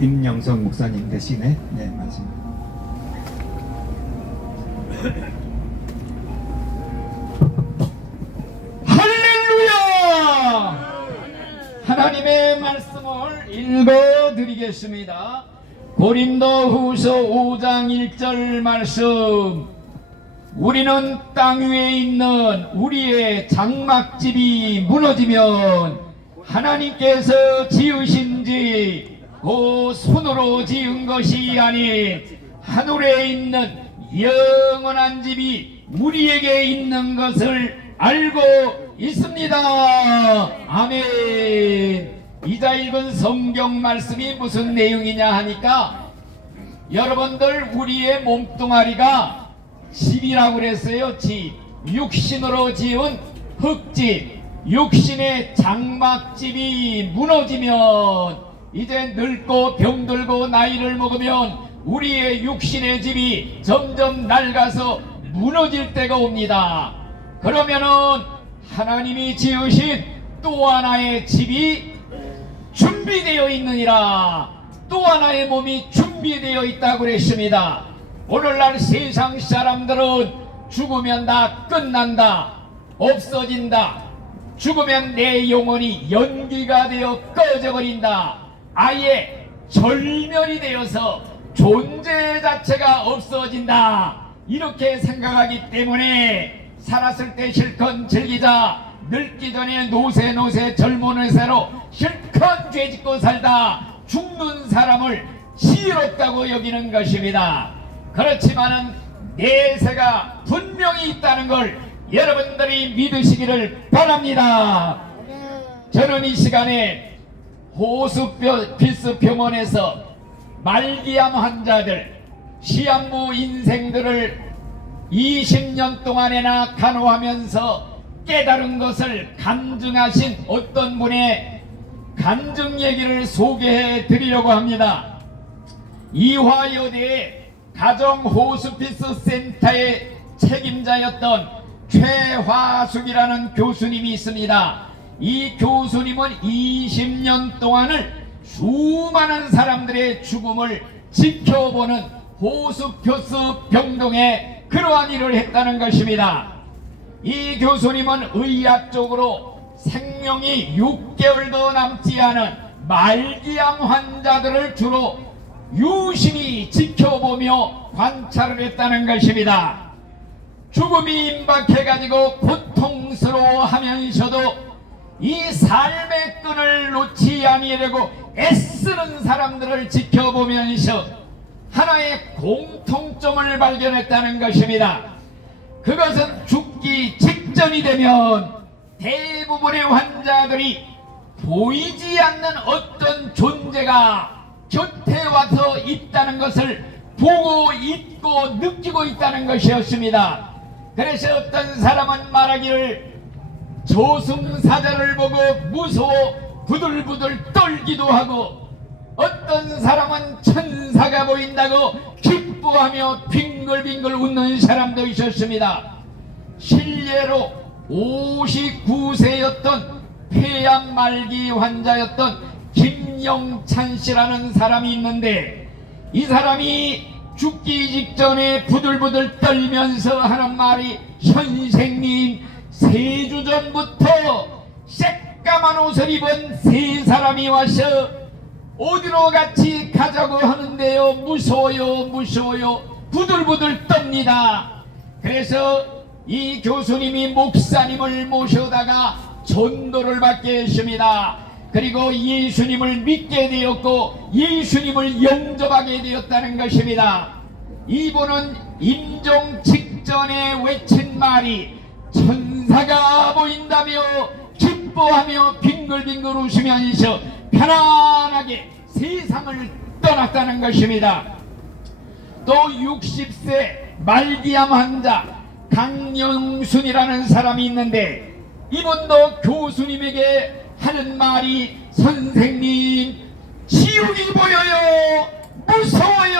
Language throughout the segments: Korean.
임영성 목사님 대신에 네 맞습니다. 할렐루야! 하나님의 말씀을 읽어드리겠습니다. 고린도 후서 5장 1절 말씀. 우리는 땅 위에 있는 우리의 장막집이 무너지면 하나님께서 지으신 집, 그 손으로 지은 것이 아닌 하늘에 있는 영원한 집이 우리에게 있는 것을 알고 있습니다. 아멘. 이자 읽은 성경 말씀이 무슨 내용이냐 하니까 여러분들 우리의 몸뚱아리가 집이라고 그랬어요. 집. 육신으로 지은 흙집. 육신의 장막집이 무너지면 이제 늙고 병들고 나이를 먹으면 우리의 육신의 집이 점점 낡아서 무너질 때가 옵니다. 그러면은 하나님이 지으신 또 하나의 집이 준비되어 있느니라. 또 하나의 몸이 준비되어 있다고 그랬습니다. 오늘날 세상 사람들은 죽으면 다 끝난다. 없어진다. 죽으면 내 영혼이 연기가 되어 꺼져버린다. 아예 절멸이 되어서 존재 자체가 없어진다. 이렇게 생각하기 때문에 살았을 때 실컷 즐기자. 늙기 전에 노세 노세 젊은 새로 실컷 죄짓고 살다 죽는 사람을 지혜롭다고 여기는 것입니다. 그렇지만은 내세가 분명히 있다는 걸 여러분들이 믿으시기를 바랍니다. 저는 이 시간에 호수필스 병원에서 말기암 환자들, 시한부 인생들을 20년 동안이나 간호하면서 깨달은 것을 간증하신 어떤 분의 간증 얘기를 소개해 드리려고 합니다. 이화여대 가정 호스피스 센터의 책임자였던 최화숙이라는 교수님이 있습니다. 이 교수님은 20년 동안을 수많은 사람들의 죽음을 지켜보는 호스피스 병동에 그러한 일을 했다는 것입니다. 이 교수님은 의학적으로 생명이 6개월도 남지 않은 말기암 환자들을 주로 유심히 지켜보며 관찰을 했다는 것입니다. 죽음이 임박해가지고 고통스러워하면서도 이 삶의 끈을 놓지 아니하려고 애쓰는 사람들을 지켜보면서 하나의 공통점을 발견했다는 것입니다. 그것은 죽기 직전이 되면 대부분의 환자들이 보이지 않는 어떤 존재가 곁에 와서 있다는 것을 보고 있고 느끼고 있다는 것이었습니다. 그래서 어떤 사람은 말하기를 조승사자를 보고 무서워 부들부들 떨기도 하고 어떤 사람은 천사가 보인다고 기뻐하며 빙글빙글 웃는 사람도 있었습니다. 실례로 59세였던 폐암 말기 환자였던 김영찬 씨라는 사람이 있는데 이 사람이 죽기 직전에 부들부들 떨면서 하는 말이 선생님 세 주 전부터 새까만 옷을 입은 세 사람이 와서 어디로 같이 가자고 하는데요. 무서워요 무서워요. 부들부들 떱니다. 그래서 이 교수님이 목사님을 모셔다가 전도를 받게 했습니다. 그리고 예수님을 믿게 되었고 예수님을 영접하게 되었다는 것입니다. 이분은 임종 직전에 외친 말이 천사가 보인다며 기뻐하며 빙글빙글 웃으면서 편안하게 세상을 떠났다는 것입니다. 또 60세 말기암 환자 강영순이라는 사람이 있는데 이분도 교수님에게 하는 말이 선생님 지옥이 보여요 무서워요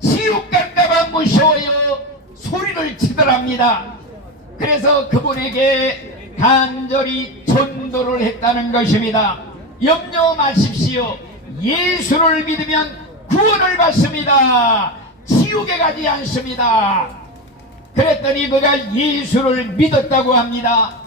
지옥 갈까봐 무서워요 소리를 치더랍니다. 그래서 그분에게 간절히 전도를 했다는 것입니다. 염려 마십시오. 예수를 믿으면 구원을 받습니다. 지옥에 가지 않습니다. 그랬더니 그가 예수를 믿었다고 합니다.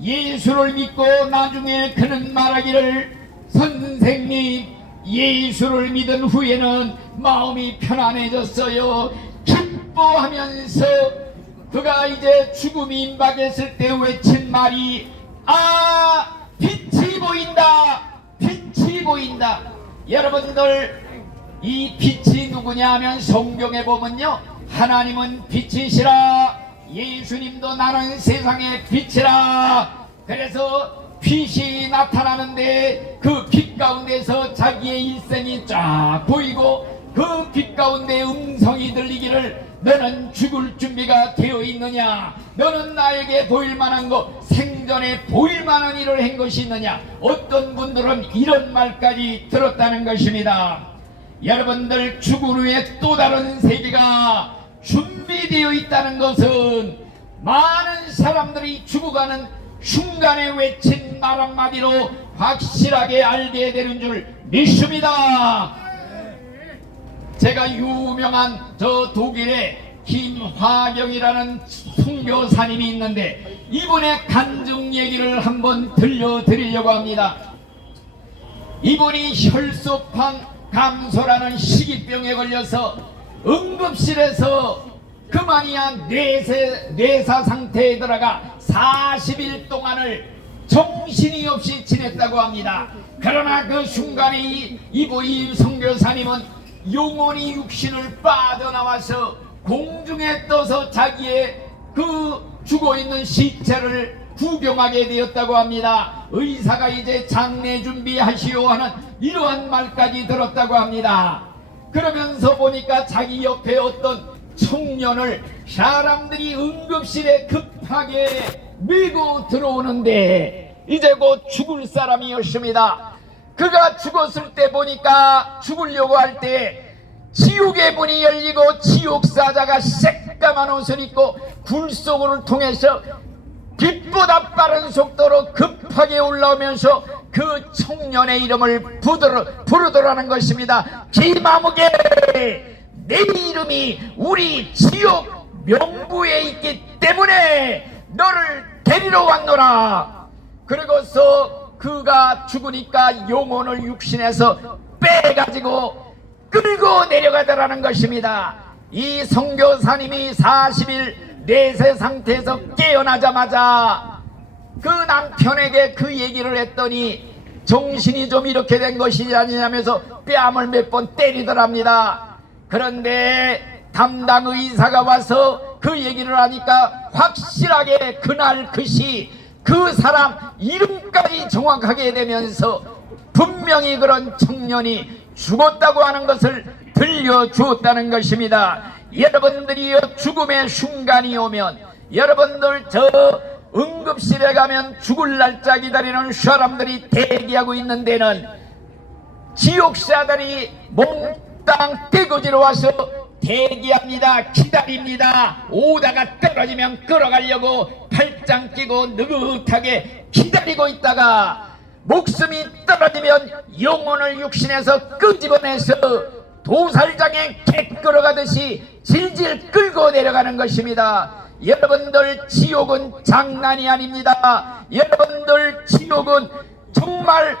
예수를 믿고 나중에 그는 말하기를 선생님 예수를 믿은 후에는 마음이 편안해졌어요. 기뻐하면서 그가 이제 죽음이 임박했을 때 외친 말이 아 빛이 보인다 빛이 보인다. 여러분들 이 빛이 누구냐 하면 성경에 보면요 하나님은 빛이시라. 예수님도 나는 세상의 빛이라. 그래서 빛이 나타나는데 그 빛 가운데서 자기의 일생이 쫙 보이고 그 빛 가운데 음성이 들리기를 너는 죽을 준비가 되어 있느냐? 너는 나에게 보일 만한 거 생전에 보일 만한 일을 한 것이 있느냐? 어떤 분들은 이런 말까지 들었다는 것입니다. 여러분들 죽은 후에 또 다른 세계가 준비되어 있다는 것은 많은 사람들이 죽어가는 순간에 외친 말 한마디로 확실하게 알게 되는 줄 믿습니다. 제가 유명한 저 독일의 김화경이라는 순교사님이 있는데 이분의 간증 얘기를 한번 들려드리려고 합니다. 이분이 혈소판 감소라는 식이병에 걸려서 응급실에서 그만이야 뇌세, 뇌사 상태에 들어가 40일 동안을 정신이 없이 지냈다고 합니다. 그러나 그 순간에 이, 이보이 성교사님은 영원히 육신을 빠져나와서 공중에 떠서 자기의 그 죽어 있는 시체를 구경하게 되었다고 합니다. 의사가 이제 장례 준비하시오 하는 이러한 말까지 들었다고 합니다. 그러면서 보니까 자기 옆에 어떤 청년을 사람들이 응급실에 급하게 밀고 들어오는데 이제 곧 죽을 사람이었습니다. 그가 죽었을 때 보니까 죽으려고 할 때 지옥의 문이 열리고 지옥 사자가 새까만 옷을 입고 굴 속을 통해서 빛보다 빠른 속도로 급하게 올라오면서 그 청년의 이름을 부르, 부르더라는 것입니다. 기마무게 내 이름이 우리 지옥 명부에 있기 때문에 너를 데리러 왔노라. 그리고서 그가 죽으니까 영혼을 육신에서 빼가지고 끌고 내려가더라는 것입니다. 이 성교사님이 40일 내세 상태에서 깨어나자마자 그 남편에게 그 얘기를 했더니 정신이 좀 이렇게 된 것이 아니냐면서 뺨을 몇 번 때리더랍니다. 그런데 담당 의사가 와서 그 얘기를 하니까 확실하게 그날 그 시 그 사람 이름까지 정확하게 되면서 분명히 그런 청년이 죽었다고 하는 것을 들려주었다는 것입니다. 여러분들이 죽음의 순간이 오면 여러분들 저 응급실에 가면 죽을 날짜 기다리는 사람들이 대기하고 있는 데는 지옥사들이 몽땅 떼거지로 와서 대기합니다. 기다립니다. 오다가 떨어지면 끌어가려고 팔짱 끼고 느긋하게 기다리고 있다가 목숨이 떨어지면 영혼을 육신에서 끄집어내서 도살장에 개 끌어가듯이 질질 끌고 내려가는 것입니다. 여러분들 지옥은 장난이 아닙니다. 여러분들 지옥은 정말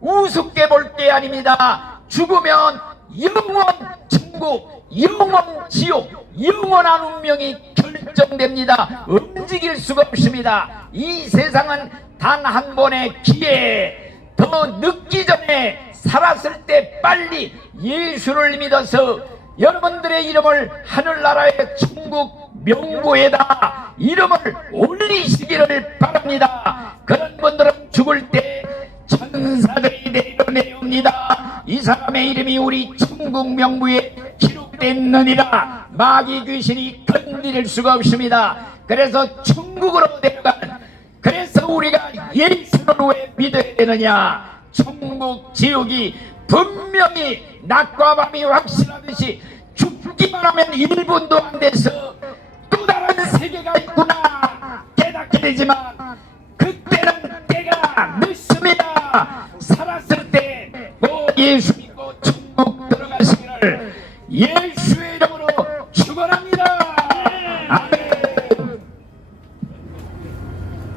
우습게 볼 게 아닙니다. 죽으면 영원 천국, 영원 지옥, 영원한 운명이 결정됩니다. 움직일 수가 없습니다. 이 세상은 단 한 번의 기회, 더 늦기 전에 살았을 때 빨리 예수를 믿어서 여러분들의 이름을 하늘나라의 천국 명부에다 이름을 올리시기를 바랍니다. 그런 분들은 죽을 때 천사들이 내려내옵니다. 이 사람의 이름이 우리 천국 명부에 기록 됐느니라 마귀 귀신이 건드릴 수가 없습니다. 그래서 천국으로 내려간 그래서 우리가 예수를 왜 믿어야 되느냐 천국 지옥이 분명히 낮과 밤이 확실하듯이 죽기만 하면 1분도 안 돼서 또 다른 세계가 있구나 깨닫게 되지만